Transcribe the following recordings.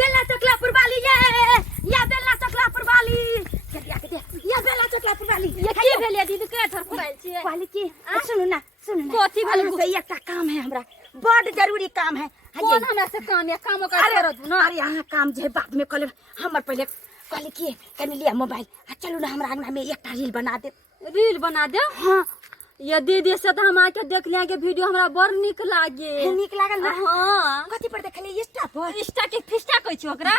बेला चकलापुर वाली ये बेला चकलापुर वाली ये बेला चकलापुर वाली ये की भेलिया दीदी के थर फुराइल छिए वाली की सुनो ना कथी भेल से एक काम है हमरा बड़ जरूरी काम है कौन हमरा से काम या काम का कर दू ना अरे यहाँ काम जे बाद में कल हमर पहले कहली की कनी लिया मोबाइल चलू ना हमरा अंगना में एक रील बना दे रील बना दे। हाँ ये दीदी से तो हम आके देख लिया के वीडियो हमरा बड़ निक लागे। निक लागल ना हां कथी पर देखली इंस्टा पर इंस्टा के फिस्टा कहै छी ओकरा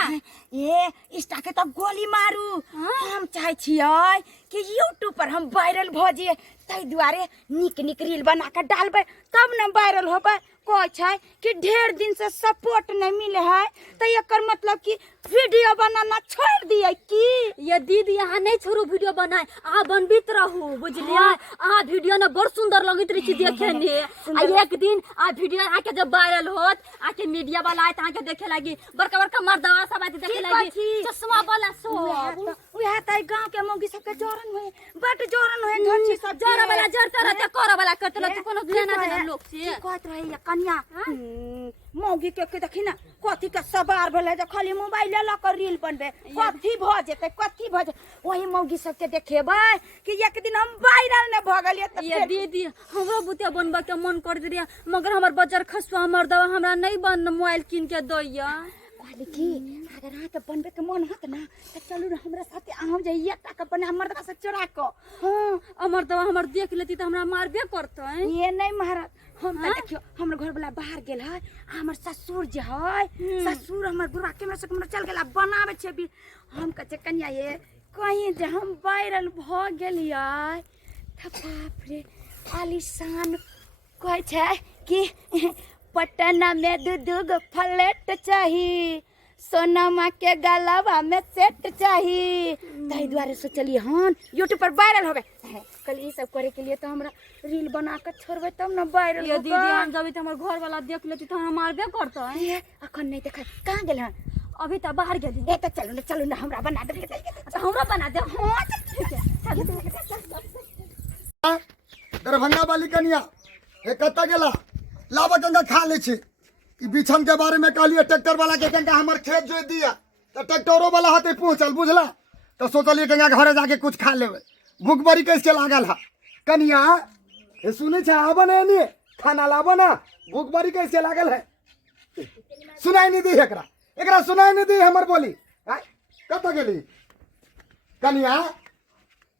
ये इंस्टा के तो गोली मारू हम चाहे छियै कि यूट्यूब पर हम वायरल भ जाइए तै दुआरे निक निक रील बना के डालबै तब न वायरल होबै कहै छै कि ढेर दिन से सपोर्ट नहीं मिले है तो एकर मतलब कि वीडियो बनाना छोड़ दिए की ये दीदी यहाँ नहीं छोड़ू वीडियो बनाए आ बनबित रहू बुझलिया आ वीडियो ना बड़ सुंदर लगत रही छी देखे ने आ एक दिन आ वीडियो आके जब वायरल होत आके मीडिया वाला आए आके देखे लागी बड़का बड़का मर्दवा सब आके देखे लागी चश्मा वाला सब उहे त गांव के मौगी सब के जोरन होए बट जोरन होए धरती सब जोरा वाला जरता रहते कोरा वाला करते रहते कोनो लेना देना लोग से कहत रही है कन्या मौगी के देखी ना कथी के सवार भेले जे खाली मोबाइल ल कर रील बनबे कथी भ जेते कथी भ जे वही मौगी सब के देखेबै कि एक दिन हम वायरल न भ गेलिए त ये दीदी हमरो बुतिया बनबा के मन कर दिया मगर हमर बजार खसुआ हमर दवा हमरा नहीं बन मोबाइल किन के दैया कहली की अगर अहाँ के बनबे के मन होत ना त चलू ना हमरा साथे हम जाइए टाका बना हमर दवा से चोरा को हां हमर दवा हमर देख लेती त हमरा मारबे करतै ये नहीं महाराज हम त देखियो हमर घर वाला बाहर गेल है हमर ससुर जे है ससुर हमर बुढ़ा कैमरा से कैमरा चल गेला बनावे छे भी हम कहे कन्या ये कहीं जे हम वायरल भ गेलियै त बाप रे आलिशान कहै छै कि पटना में दूध फ्लैट चाहिए सोनमा के गलवा में सेट चाहिए ताहि द्वारे सोचलिए हन यूट्यूब पर वायरल होबे कल ई सब करे के लिए तो हमरा रील बना के छोड़बे तब न वायरल ये दीदी हम जब त हमर घर वाला देख लेती त हम मारबे करतै अखन नहीं देखा कहां गेल हन अभी त बाहर गेली ए त चलू ना हमरा बना दे अच्छा हमरा बना दे हां ठीक है चल दरभंगा वाली कन्या हे कत्ता गेला लावा गंगा खा ले छी ई बिछन के बारे में कहलिए ट्रैक्टर वाला के गंगा हमर खेत जोइ दिया त ट्रैक्टरो वाला हाथे पहुंचल बुझला तो सोचलिए गंगा घरे जाके कुछ खा लेबे भूख बड़ी कैसे लागल है कन्या हे सुनै छ आबो ने एनी खाना लाबो ना भूख बड़ी कैसे लागल है सुनाई नहीं दी एकरा सुनाई नहीं दी हमर बोली कत्ता गेली कन्या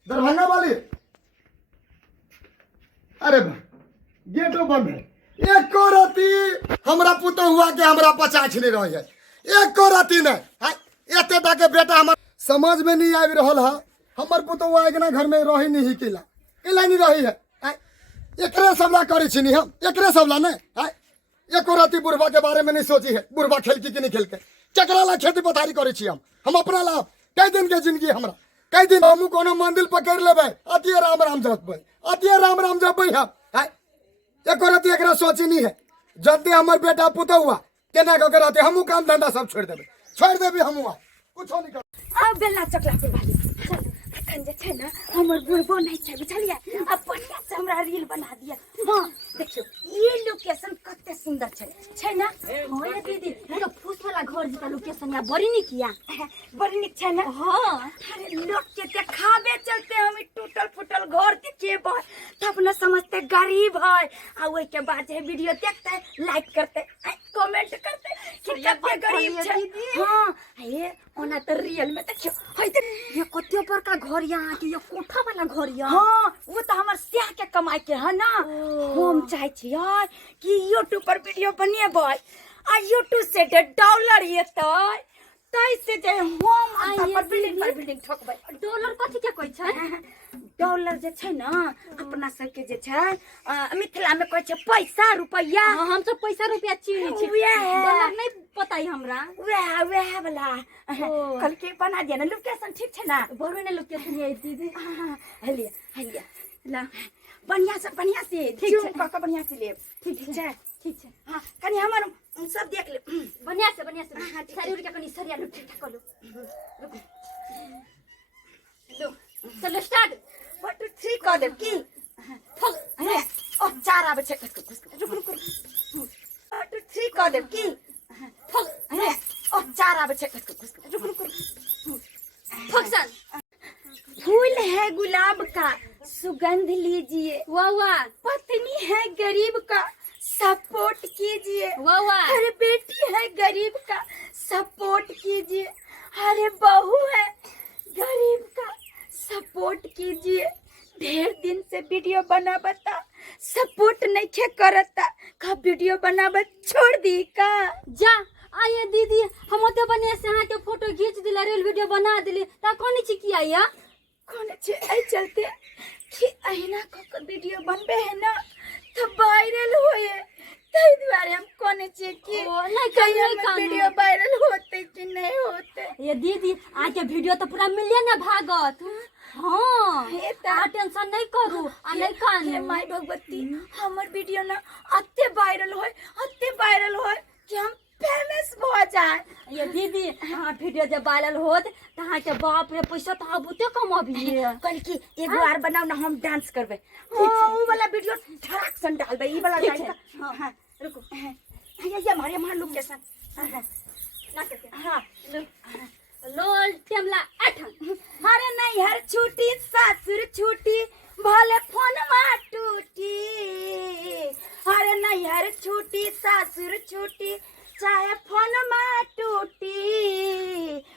दरभंगा वाली अरे गेटो बंद है एक रती हमरा पुतो हुआ के हमरा पचा छले रह है एक रती नहीं एते तक के बेटा हमर समझ में नहीं आबि रहल है हमर पुतो हुआ एक ना घर में रही नहीं केला नहीं रही है एकरे सबला करे छी हम एकरे सबला नहीं एक रती बुढ़वा के बारे में नहीं सोची है बुढ़वा खेल की नहीं खेल के चकरा ला खेती पथारी करे छी हम अपना लाभ कई दिन के जिंदगी हमरा कई दिन हम कोनो मंदिर पकड़ लेबै अतिये राम राम जपबै अतिये राम राम जपबै हम एक रती एकरा सोची नहीं है जल्दी हमर बेटा पुतो हुआ केना के रहते हमहू काम धंधा सब छोड़ देबे हमहू कुछ नहीं कर अब बेला चकलापुर वाली चल अखन जे छै ना हमर बुढ़बो नहीं छै बुझलिए अब बढ़िया से हमरा रील बना दिया हां देखियो ये लोकेशन कते सुंदर छै ना हां ये दीदी ये फूस वाला घर जी का लोकेशन या बड़ी निक किया बड़ी निक छै ना हां अरे लोग के देखावे चलते हम टूटल फूटल घर देखेबै तब न समझते गरीब है आ ओइ के बाद जे वीडियो देखते लाइक करते कमेंट करते कि कते गरीब छै हां ये ओना त रियल में देखियो है त ये कते बड़का घर यहाँ के ये कोठा वाला घर यहाँ हां वो तो हमर स्याह के कमाई के है ना हम चाहे छियै कि यूट्यूब पर वीडियो बनेबै आ यूट्यूब से डॉलर एतै तै से जे हम पर बिल्डिंग ठोकबै डॉलर कथि के कहै छै डॉलर जे छै ना अपना सब के जे छै मिथिला में कहै छै पैसा रुपया हम सब पैसा रुपया चीनी छी डॉलर नहीं पता है हमरा वह वाला कल के बना दिया ना लोकेशन ठीक छै ना बड़ ने लोकेशन है दीदी हलिया ला बढ़िया से ठीक छै काका बढ़िया से ले ठीक छै हां कनी हमर सब देख ले बढ़िया से सारी उड़ के कनी सरिया लो ठीक ठाक लो चलो स्टार्ट 1 2 3 कर दे की ओ चार आबे छै रुक 1 2 3 कर दे की चार आवे छे फक्सन फूल है गुलाब का सुगंध लीजिए, वाह वाह पत्नी है गरीब का सपोर्ट कीजिए, वाह वाह अरे बेटी है गरीब का सपोर्ट कीजिए, अरे बहू है गरीब का सपोर्ट कीजिए। ढेर दिन से वीडियो बनाबता सपोर्ट नहीं खे करता, कब वीडियो बनाबत छोड़ दी का। जा आइए दीदी हम तो बने से यहाँ के फोटो खींच दिला रील वीडियो बना दिली ता कौन ची किया या कौन छे आई चलते कि अहिना को वीडियो बनबे है ना तो वायरल होए, तई द्वारे हम कौन छे कि नहीं कहिया नहीं कानू। वीडियो वायरल होते कि नहीं होते। ये दीदी आज के वीडियो तो पूरा मिलियन ना भागत हाँ हे ता आ टेंशन नहीं करू आ नहीं हे कानू माय भगवती हमर वीडियो ना अत्ते वायरल होए कि हम फेमस हो जाए। ये दीदी हाँ वीडियो जब वायरल होत तहाँ के बाप रे पैसा तो बहुते कमाबी कल की एगो आर बनाओ ना हम डांस करबे, हां ऊ वाला वीडियो ठड़क सन डालबे, ई वाला ठीक डाल। है। हां रुको ये हमारे लोकेशन ना करके हां लोल टेमला अठन अरे नहीं हर छुट्टी सासुर छुट्टी भले फोन मा टूटी, अरे नहीं हर छुट्टी सासुर छुट्टी चाहे फोन मा टूटी,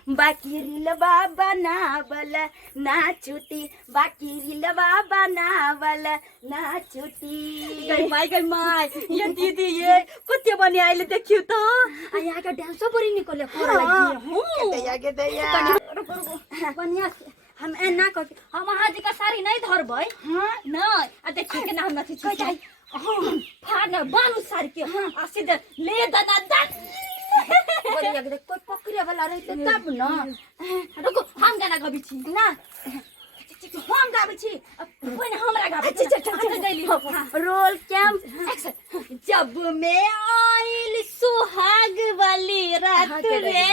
बाकी रिलवा बनावल ना छुट्टी, बाकी रिलवा बनावल ना छुट्टी। गई माय ये दीदी ये कुत्ते बने आइले देखियो तो आ यहाँ के डांसो बड़ी निकले कर लगी के दैया बढ़िया से हम एना कर हम वहां जी का साड़ी नहीं धरबै हां नहीं आ देखिए के नाम नथी छी हां फाड़ बानू साड़ी के आ सीधे ले दना दन बोलिया के कोई पकड़े वाला रहते तब ना। रुको हम गाना गबी छी ना हम गाबै छी कोई ना हमरा गाबे अच्छा गइली रोल कैम एक्शन जब मैं आइल सुहाग वाली रात रे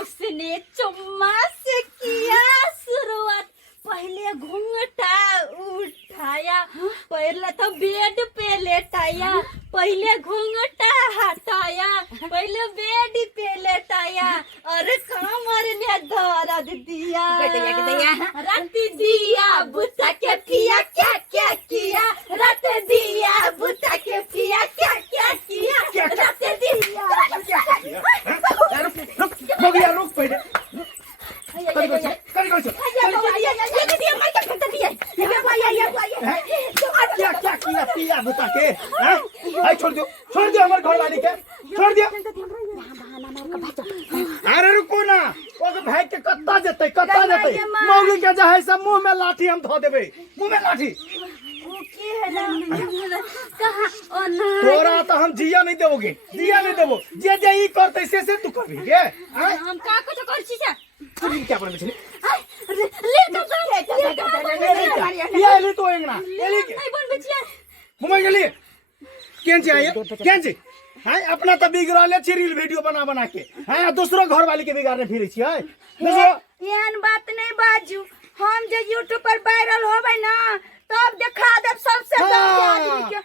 उसने चुम्मा से किया शुरुआत, पहले घूंघटा उठाया पहले तो बेड पे लेटाया, पहले घूंघटा हटाया पहले बेड पे लेटाया और कमर ने दर्द दिया रात दिया बुता के पिया क्या क्या किया, रात दिया बुता के पिया क्या क्या किया, रात दिया रुक पहले क्या किया बता के छोड़ दियो हमारे घर वाली के छोड़ दियो। अरे रुको ना ओके भाई के कत्ता जते मौगी के जहे सब मुंह में लाठी हम धो देबे, मुंह में लाठी तोरा तो हम जिया नहीं देबोगे, जे ई करते से तू करबी के हम का कुछ कर छी से क्या पर बिछली ले ये तो एक ना नहीं बन बचिया मुंबई के लिए केन छी हां अपना तो बिगड़ले छी रील वीडियो बना के हां दूसरो घर वाली के बिगाड़ने फिरै छी हां एहन बात नहीं बाजू, हम जे यूट्यूब पर वायरल होबै ना तब दिखा देब सबसे आदमी के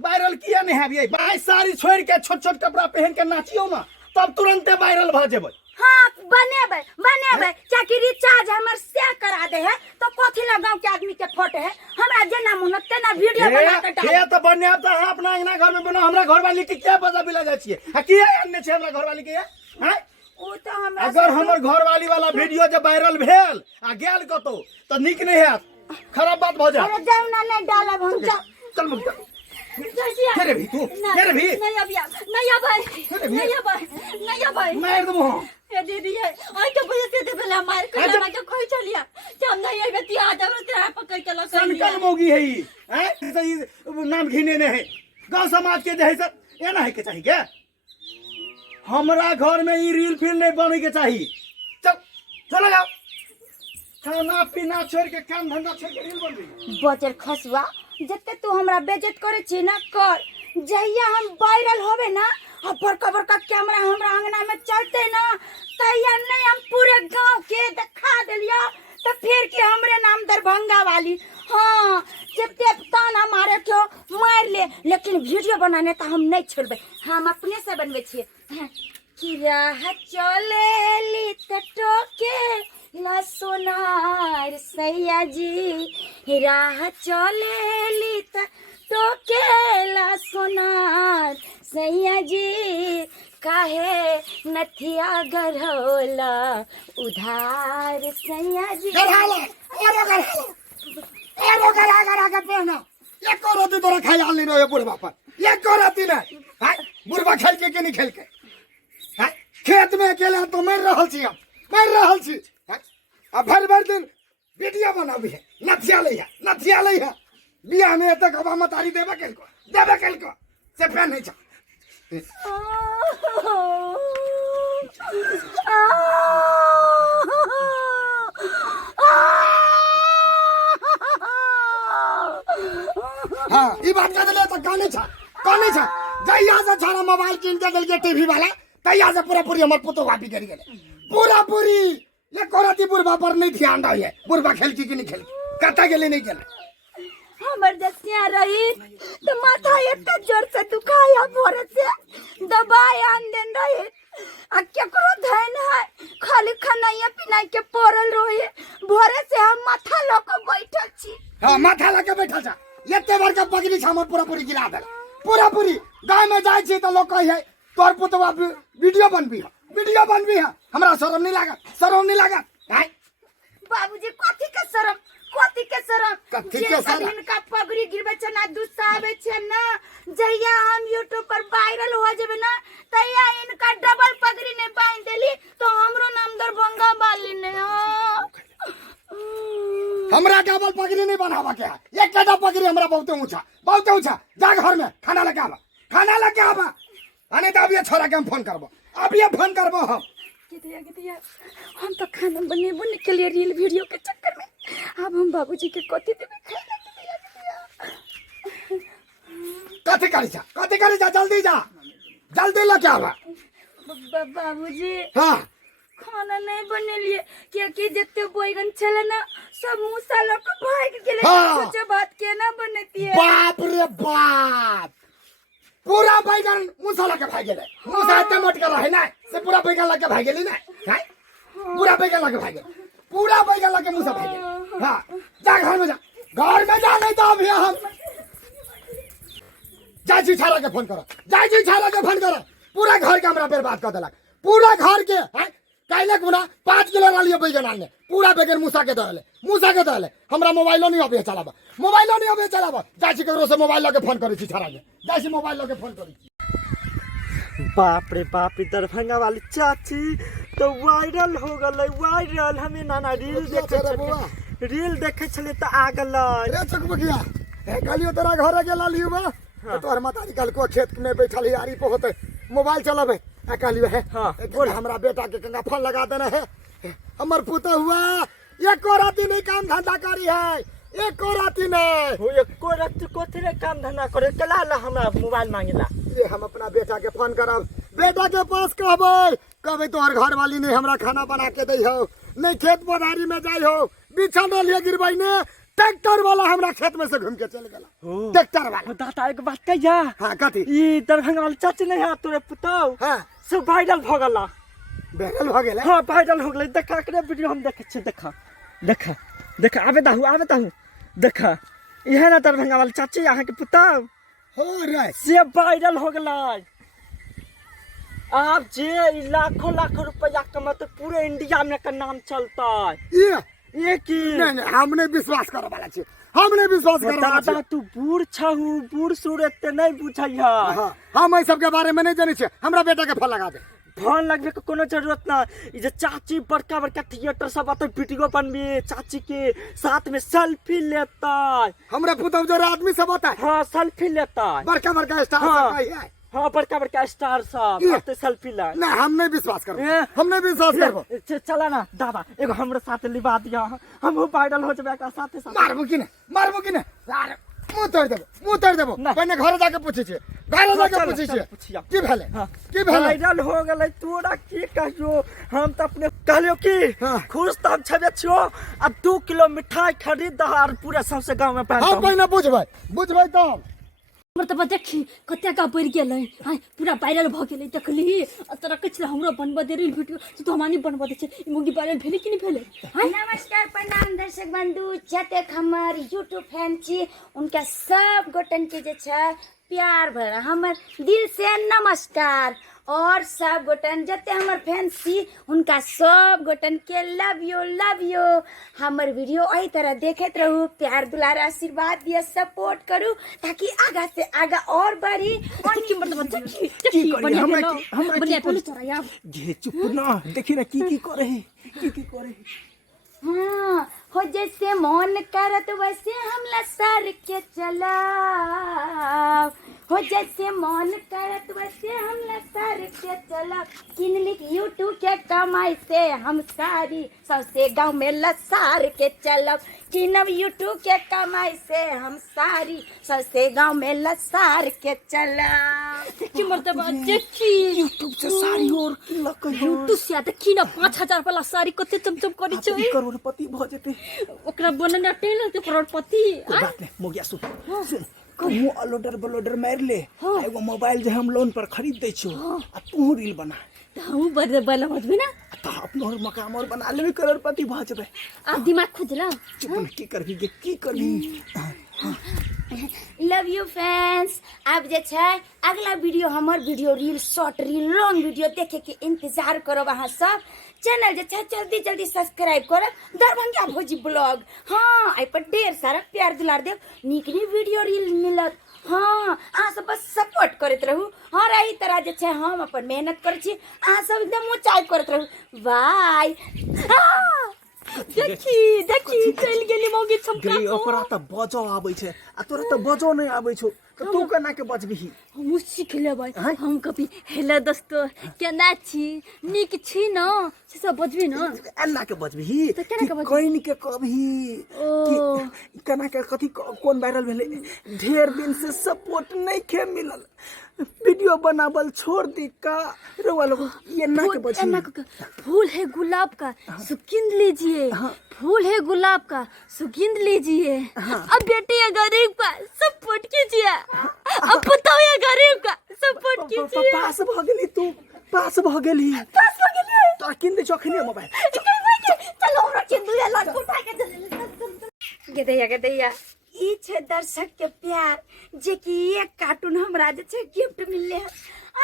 वायरल किया नहीं है ये भाई साड़ी छोड़ के छोट कपड़ा पहन के नाचियो ना तब तुरंत वायरल भ जेबै। हाँ बनेबै क्या कि रिचार्ज हमर से करा दे है तो कथि ला गांव के आदमी के फोटो है हमरा जेना मुन तेना वीडियो बना के डाल तो बने तो अपना अंगना घर में बना, हमरा घर वाली के क्या पता बिला जाय छियै किया अन्य छै हमरा घर वाली के हैं ओ तो हमरा अगर हमर घर वाली वाला वीडियो जब वायरल भेल आ गेल कतो तो निक नहीं है, खराब बात भ जाय। अरे जाऊ ना नहीं डालब हम चल मुझ तेरे भी नहीं भाई मार दबो ये दीदी है आई के वजह से बेला मार के लगा के खोई चलिया हम नहीं आई बेटी आ जब तेरा पकड़ के लगा संकल मोगी है ये हैं सही नाम घिने ने है गांव समाज के जैसे ये ना है के चाहिए क्या हमरा घर में ई रील फिल्म नहीं बने के चाहिए। चलो जाओ खाना पीना छोड़ के काम धंधा छोड़ के रील बनबी बचर खसुआ जते तू हमरा बेइज्जत करे छी ना कर, जहिया हम वायरल होबे ना और बड़का कैमरा हमरा अंगना में चलते ना तहिया नहीं हम पूरे गांव के दिखा देलिया तो फिर कि हमरे नाम दरभंगा वाली। हाँ जते ताना मारे क्यों मार ले, लेकिन वीडियो बनाने तो हम नहीं छोड़बे, हम अपने से बनबे छिए। कि राह चलेली त टोके ला सोनार सैया जी, राह चलेली त टोके ला सोनार सैया जी, काहे नथिया गढ़ोला उधार सैया जी। गढ़ा के पहना एको रोटी तोरा ख्याल नहीं रहे बुढ़वा पर, एको रोटी नहीं। हाय बुढ़वा खेल के नहीं खेल के, हाय खेत में अकेले तो मर रहल छी, हम मर रहल छी। आ भर दिन वीडियो बनाबी है, नथिया ले है बियाह में तक अब मतारी देबे केल को से फैन नहीं छ। हाँ ई बात कह दिले तो काने छ जइया से छाना मोबाइल किन के दिल के टीवी वाला तैया से पूरी हमर पुतो वापी करी गेले, पूरी ये कोराती बुढ़वा पर नहीं ध्यान रही है। बुढ़वा खेल की नहीं खेल कता गेले नहीं गेले। हमर दसिया रही तो माथा इतना जोर से दुखाया, भोरे से दवाई आन देन रही आ केकरो धैन है खाली खानाइया पिनाई के पड़ल रही। भोरे से हम माथा लक बैठल छी। हां माथा लके बैठल छ, एते बड़का पगड़ी छ हमर पूरी गिरा दे। पूरी गाय में जाय छी त लोग कहे तोर पुतवा वीडियो बनबी है, हमरा शरम नहीं लागत। हाय बाबूजी कथी के शरम इनका पगड़ी गिरबे छ ना दुसाबे छ ना। जहिया हम यूट्यूब पर वायरल हो जेबे ना तहिया इनका डबल पगड़ी ने बांध देली तो हमरो नाम दरभंगा वाली ने। हमरा डबल पगड़ी नहीं बनावा के है, एक कटा पगड़ी हमरा बहुत ऊंचा। जा घर में खाना लेके आवा अने त अभी छोरा के हम फोन करबो हम। कितिया हम तो खाना बने के लिए रील वीडियो के चक्कर में अब हम बाबूजी के कथी देबे खाना। कथी करी जा जल्दी लेके आवा। बाबूजी हां खाना नहीं बनेलिए क्योंकि जत्ते बैगन छले ना सब मूसा लक भाग गेले। हाँ। सोचे बात के ना बनती है। बाप रे बाप, पूरा बैगन मूसा लके भाग गेले। मूसा इतना मोट के रहे ना से पूरा बैगन लके भाग गेली ना। हां पूरा बैगन लके मूसा भाग गेले। हां जा घर में जा नहीं तो अभी हम जाजी छारा के फोन करो। पूरा घर के हमरा बर्बाद कर देलक, पूरा घर के। हां काइले गुना 5 किलो ला लियो बैगन आने, पूरा बैगन मूसा के दले। हमरा मोबाइलो नहीं अबे चलाबा। जाजी ककरो से मोबाइल लके फोन करै छी छारा के, जाजी मोबाइल लके फोन करै छी। बाप रे बाप, दरभंगा वाली चाची तो वायरल हो गई। हमें नाना रील देखे छले तो आ गलै। रे चकबकिया ए कालियो तोरा घर गेला लियो बा तोहर माताजी कल को खेत में बैठल यारी पे होते मोबाइल चलाबे आ कालियो है। हाँ, बोल हमरा बेटा के कंगा फोन लगा देना है। हमर पुता हुआ एको राती नहीं काम धंधा करी है, एको राती नहीं हो। एको राती कोथी रे काम धंधा करे कला ला हमरा मोबाइल मांगेला। ये हम अपना बेटा के फोन करब, बेटा के पास कहबे तोहर घर वाली ने हमरा खाना बना के दई हो, नहीं खेत पधारी में जाई हो, बिछा लिए गिरबाई ने ट्रैक्टर वाला हमरा खेत में से घूम के चल गेला। ट्रैक्टर वाला दादा एक बात कहिया। हां कथी ई दरभंगा वाली चाची नहीं है तोरे पुताऊ। हां सब वायरल भ गेला। हां वायरल हो गेलै। देखा के वीडियो हम देखे छी। देखा आबे दाहू देखा इहे ना दरभंगा वाली चाची अहाँ के पुताऊ हो रे से वायरल हो गेलै। आप जे लाखों रुपया कमाते पूरे इंडिया में का नाम चलता है। ये की नहीं हमने विश्वास करे वाला छी, दादा तू बूढ़ छहू, बूढ़ सूढ़ एते नहीं बुझैया। हम ई सब के बारे में नहीं जाने छे। हमरा बेटा के फोन लगा दे। फोन लगबे के कोनो जरूरत ना। ई जे चाची बड़का थिएटर सब आते वीडियो बनबे, चाची के साथ में सेल्फी लेता। हमरा पुतौ जरा आदमी सब आता है। हां सेल्फी लेता है, बड़का स्टार सब है। हाँ बड़का स्टार सब आते सेल्फी ला। ना हम नहीं विश्वास करबो। चला ना दादा एगो हमरे साथ लिबा दिया, हम वायरल हो जबे का साथे साथ। मारबो कि ने यार मुंह तोड़ देबो। पहले घर जाके पूछी छे, की भेले वायरल हो गेलै। तोरा की कहियो, हम त अपने कहलियो की खुश त हम छबे छियो। अब 2 किलो मिठाई खरीद और पूरा सबसे गांव में बांट। हम पहिने बुझबै तब मतलब देखी कते का बढ़ गेलै हाय पूरा वायरल भ गेलै देखली तोरा किछ हमरो बनबा दे रील वीडियो तो हमानी बनबा दे छै ई मुगी वायरल भेलै कि नहीं भेलै हाय नमस्कार प्रणाम दर्शक बंधु जतेक हमर यूट्यूब फैन छी उनका सब गोटन के जे छै प्यार भरा हमर दिल से नमस्कार और सब गोटन जते हमर फैन छी उनका सब गोटन के लव यू हमर वीडियो एही तरह देखत रहू प्यार दुलार आशीर्वाद दिया सपोर्ट करू ताकि आगा से आगा और बढ़ी और की मतलब देखी की करी बढ़िया हमरा बढ़िया बोली तोरा यार जे चुप ना देखी ना की करे की हाँ हो जैसे मन करत वैसे हम लसर के चला हो जैसे मन करत वैसे हम लसर के चला किन लिख यूट्यूब के कमाई से हम सारी सबसे गांव में लसार के चलब किनब यूट्यूब के कमाई से हम सारी सबसे गांव में लसार के चलब की मतलब देखी यूट्यूब से सारी और लक यूट्यूब से देखी ना 5000 वाला साड़ी कते चमचम करै छै करोड़पति भ जेते ओकरा बनना टेलर के करोड़पति कोई बात नहीं मोगिया सुन कहूँ लोडर मार ले एगो मोबाइल जे हम लोन पर खरीद दे छो आ तू रील बना हम बड़े बला मजबे ना तो अपनो मकाम और बना लेबे करोड़पति भ जेबे आ दिमाग खुजला चुप न की करबी लव यू फ्रेंड्स अब जे छै अगला वीडियो हमर video reel short reel long video देखे के इंतजार करब अहाँ सब चैनल जे छै जल्दी सब्सक्राइब करब दरभंगा भोजी ब्लॉग हाँ एहि पर ढेर सारा प्यार दुलार देव नीक वीडियो रील मिलत हाँ अहाँ सब बस सपोर्ट करते रहू और एही तरह जे छै हम अपन मेहनत करै छी अहाँ सब एकदम ऊंचाई करते रहू बाय देखी चल गेली मौगी छमका गई ओकरा त बजो आबै छै आ तोरा त बजो नहीं आबै छौ त तू केना के बजबिही हम सीख लेबै हम कभी हेलो दोस्तों केना छी नीक छी न से सब बजबी न एना के बजबिही त केना के बजबी कोइन के कहबी कि केना के कथी कोन वायरल भेले ढेर दिन से सपोर्ट नहीं के मिलल वीडियो बनावल छोड़ दी का रोवा लोग ये ना के बजबिही फूल है गुलाब का सुगंध लीजिए फूल है गुलाब का सुगंध लीजिए अब बेटी है गरीब का सपोर्ट कीजिए अब बताओ ये गरीब का सपोर्ट कीजिए पास भ गेली तू पास भ गेली तो किन दे चखनी मोबाइल चलो हमरा किन दुया लट उठा के गदैया ई छै दर्शक के प्यार जे कि एक कार्टून हमरा जे छै गिफ्ट मिलले है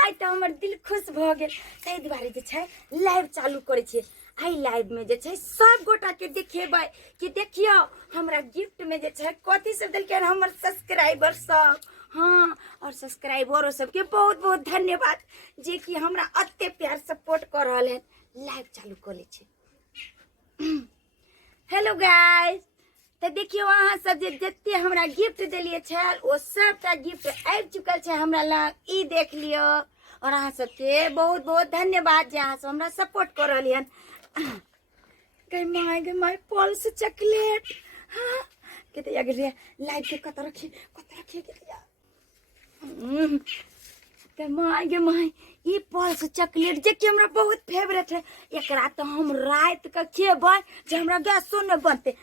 आइ त हमर दिल खुश भ गेल ताहि दुआरे जे छै लाइव चालू करै छियै आई लाइव में जे छै सब गोटा के देखेबै कि देखियो हमरा गिफ्ट में जे छै कथी सब देलकै हमर सब्सक्राइबर सब हाँ और सब्सक्राइबरो सबके बहुत बहुत धन्यवाद जे कि हमरा अत्ते प्यार सपोर्ट कर रहल है लाइव चालू कर ले छै हेलो गाइस तो देखियो अहाँ सब जे जते हमरा गिफ्ट देलिए छल ओ सबटा गिफ्ट आबि चुकल छै हमरा लग ई देख लियो और अहाँ सबके बहुत बहुत धन्यवाद जे अहाँ सब हमरा सपोर्ट कर रहलियन गई माय पल्स चॉकलेट हाँ कते अगले लाइव के कत रखी कते माय ई पल्स चॉकलेट जे कि हमरा बहुत फेवरेट है एकरा तो हम रात के खेबै जे हमरा गैसो न बनते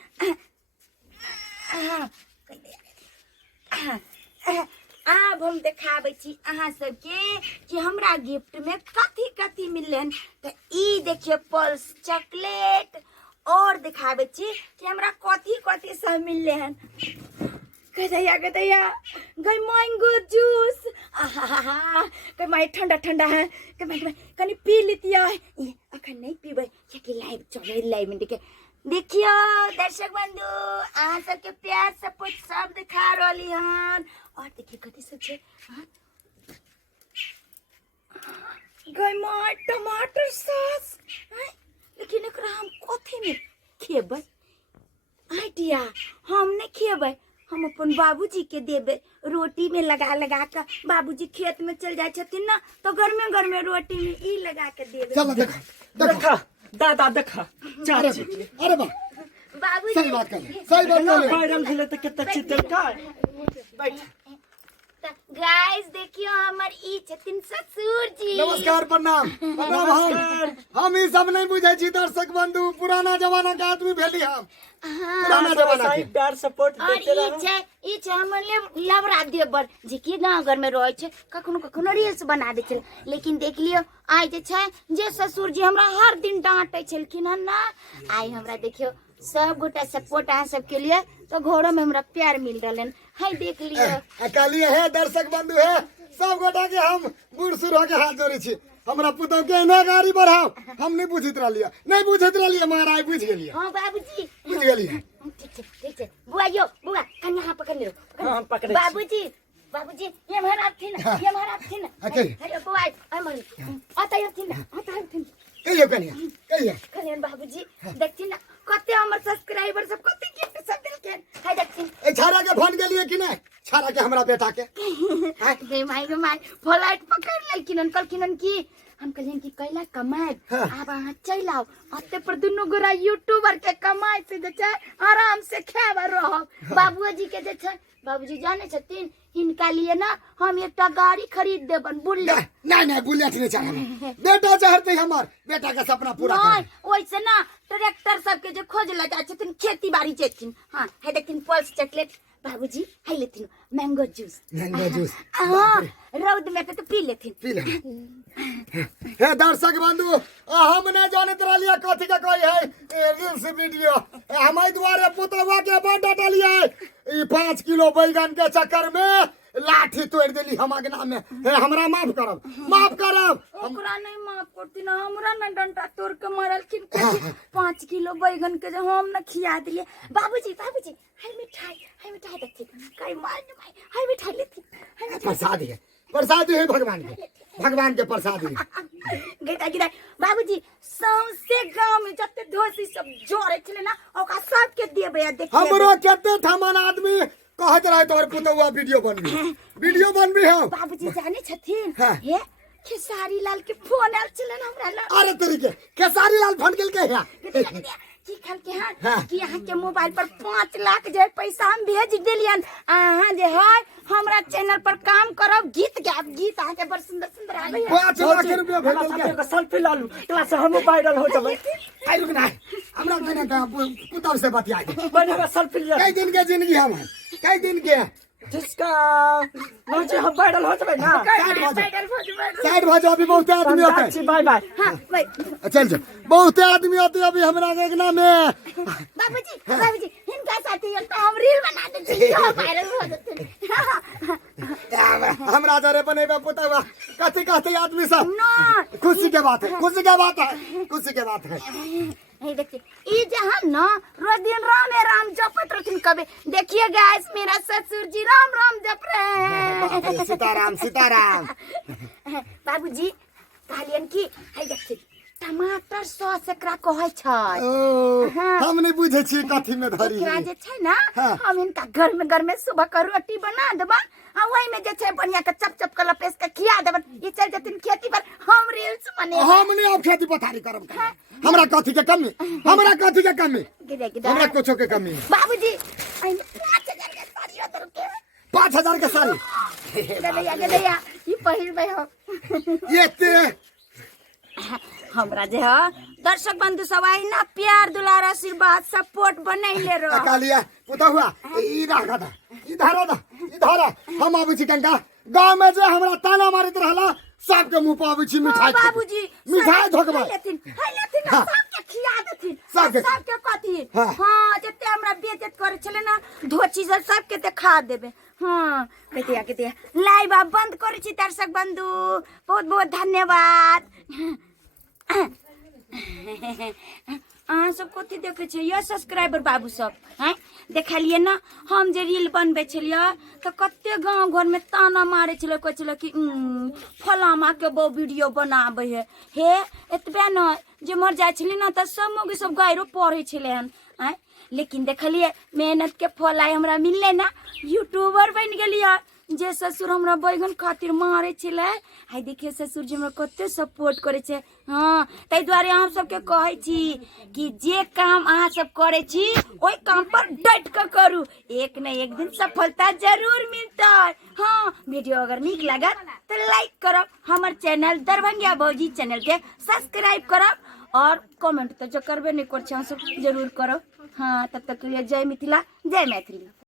आब हम देखाबै छी अहाँ सबके कि हमरा गिफ्ट में कथी कथी मिललन तो ई देखिए पल्स चॉकलेट और दिखाबै छी कि हमरा कथी कथी सब मिलले हन गदैया गई मैंगो जूस कई माय ठंडा है कनी पी लेतिया अखन नहीं पीबै कियाकि लाइव चले लाइव में देखियो दर्शक बंधु अहाँ सबके प्यार सपोर्ट सब दिखा रहली हन और देखिए कथी सब छै गई माय टमाटर सॉस लेकिन एकरा हम कथी में खेबै आइडिया हम नहीं खेबै हम अपन बाबूजी के देबे रोटी में लगा के बाबूजी खेत में चल जाए छथिन ना तो गर्मे रोटी में ई लगा के देबे चलो देखा दादा देखा चाची अरे वाह बाबूजी सही बात कर वायरल वायरल भेले त कते चितल का बैठ गाइस देखियो हमर ई छथिन ससुर जी। नमस्कार, प्रणाम प्रणाम। हम ई सब नहीं बुझे छी दर्शक बंधु, पुराना जमाना के आदमी भेली हम, पुराना जमाना के प्यार सपोर्ट और देते रहो। ई छै हमर लवरा देवर जे कि गांव घर में रहै छै, कखनो कखनो रील्स बना दै छै। लेकिन देख लियो आइ जे छै जे ससुर जी हमरा हर दिन डांटै छलखिन हन ना, आइ हमरा देखियो सब गोटा सपोर्ट अहाँ सब के लिए, तो घरों में हमरा प्यार मिल रहलन है। देख लियो कहलिए है दर्शक बंधु है सब गोटा के हम बूढ़ सूढ़ के हाथ जोड़े छी, हमरा पुतौ के ना गाड़ी बढ़ाओ। हम नहीं बुझित रहलिए, नहीं बुझित रहलिए, महाराज बुझ गेलिए। हां बाबूजी बुझ गेलिए। ठीक है बुआ यो बुआ कन्या हां पकड़ लो। हम पकड़े बाबूजी ये महाराज थी ना, ये महाराज थी ना। ओके हेलो बुआ आई मरी आता यो थी ना, आता यो थी कहियो कनिया कहियो कल्याण बाबूजी देखती ना कते हमर सब्सक्राइबर सब कते गिफ्ट सब देलके है। देखती ए छाड़ा के फोन गेलिए कि नहीं, छाड़ा के हमरा बेटा के गे माई फ्लाइट पकड़ लेकिन अंकल किनन की हम कहलियन कि कैला कमाए अब अहाँ चल आओ अते पर दुनु गोरा यूट्यूबर के कमाए से जे छै आराम से खावा रहो। बाबूजी के जे छै बाबूजी जाने छथिन इनका लिए ना हम एकटा गाड़ी खरीद देबन बुलेट। नहीं बुलेट नहीं चाहिए, बेटा चाहते हमार बेटा का सपना पूरा नहीं करे। वैसे ना ट्रैक्टर सब के जे खोज लगा छथिन खेती बाड़ी जेथिन। हां है देखथिन पल्स चॉकलेट बाबूजी है लेथिन मैंगो जूस हां रौद में तो पी लेथिन पी ले। हे दर्शक बंधु हम नहीं जानत रहलिए कथी के कोई है रील्स वीडियो, हमारे द्वारे पुतवा के बड़ डालिए ई 5 किलो बैगन के चक्कर में लाठी तोड़ देली हम अगना में। हे हमरा माफ करब ओकरा नहीं माफ करती ना, हमरा ना डंडा तोड़ के मारलखिन 5 किलो बैगन के जो हम ना खिया दिए। बाबूजी हाय मिठाई देती कई मार भाई हाय मिठाई लेती प्रसाद है भगवान के प्रसाद है। गिरा बाबूजी सौंसे गांव में जते दोषी सब जोरे छले ना ओका सब के देबे। देख हमरो केते ठमन आदमी कहत रहे तोर पुतवा वीडियो बनबी हम। बाबूजी जाने छथिन हाँ। हे खेसारी लाल के फोन आल छलन हमरा ला। अरे तरीके खेसारी लाल फोन गेल के है की खल के हां हाँ। कि अहाँ के मोबाइल पर 5 लाख जे पैसा हम भेज देलियन। अहाँ जे है हमरा चैनल पर काम करब गीत गाब गीत अहाँ के बड़ सुंदर आबै है। 5 लाख रुपया भेजल के का सेल्फी ला लू क्लास हम वायरल हो जबै। आई रुक ना हमरा कने का पुतव से बतिया दे। बनेगा सेल्फी ले कई दिन के जिंदगी हम कई दिन के जिसका नौचे हम वायरल हो जबै ना। साइड भाजो अभी बहुत आदमी होते बाय बाय। हां भाई चल जा बहुत आदमी होते अभी हमरा गगना में। बाबूजी इनका साथी हम रील बना देते वायरल हो जाते। हमरा जरे बनेबे पुतवा कथी आदमी सब ना खुशी के बात है। हे देखिए ई जहां ना रोज दिन राम जपत रहथिन कबे। देखिए गाइस मेरा ससुर जी राम जप रहे हैं। सीताराम बाबूजी कहलियन की हे देखिए टमाटर सॉस एकरा कहै छै। हम नहीं बुझे छी कथी में धरी एकरा जे छै ना हाँ। हम इनका घर में सुबह का रोटी बना देबन आ वही में जे छै बढ़िया के चप के लपेस के खिया देबन। ये चल जतिन खेती पर हम रील्स बने हम नहीं अब खेती पथारी करब। हमरा कथी के कमी हमरा कुछो के कमी बाबूजी 5000 के साड़ी दर के 5000 के साड़ी दे दैया ई पहिरबै हो। ये हमरा जे ह दर्शक बंधु सब आई ना प्यार दुलार आशीर्वाद सपोर्ट बनैले रहो। कालिया पुतहुआ इधर हम आबै छी कंका गांव में जे हमरा ताना मारत रहला सबके मुंह पर आबै छी मिठाई बाबूजी मिठाई धोकबा लेथिन हाँ। सबके खिया देथिन सबके कथी हाँ। हां जते हमरा बेइज्जत करे छले ना धोची सबके देखा देबे। हां कहिया लाइव आप बंद करे छी दर्शक बंधु बहुत धन्यवाद। अहाँ सब कथी देखे छे ये सब्सक्राइबर बाबू सब हैं देखलिए ना हम जे रील बनबे छलिए तो कते गांव घर में ताना मारे छले कहै छले कि फलामा के बो वीडियो बनाबे है हे एतबे न जे मर जाय छली ना त सब मोगी सब गायरो पढ़े छले हन हैं। लेकिन देखलिए मेहनत के फल आइ हमरा मिलले ना यूट्यूबर बन गेलिए। जे ससुर हमरा बैगन खातिर मारे छले हाय देखिए ससुर जी हमरा कते सपोर्ट करे छे। हां तै द्वारे हम सबके कहै छी कि जे काम अहाँ सब करे छी ओइ काम पर डट के करू एक न एक दिन सफलता जरूर मिलतै। हां वीडियो अगर निक लागत तो लाइक करब, हमर चैनल दरभंगिया भौजी चैनल के सब्सक्राइब करब और कमेंट तो जो करबे नहीं कर जरूर करब। हाँ, तब तक के लिए जय मिथिला, जय मैथिली।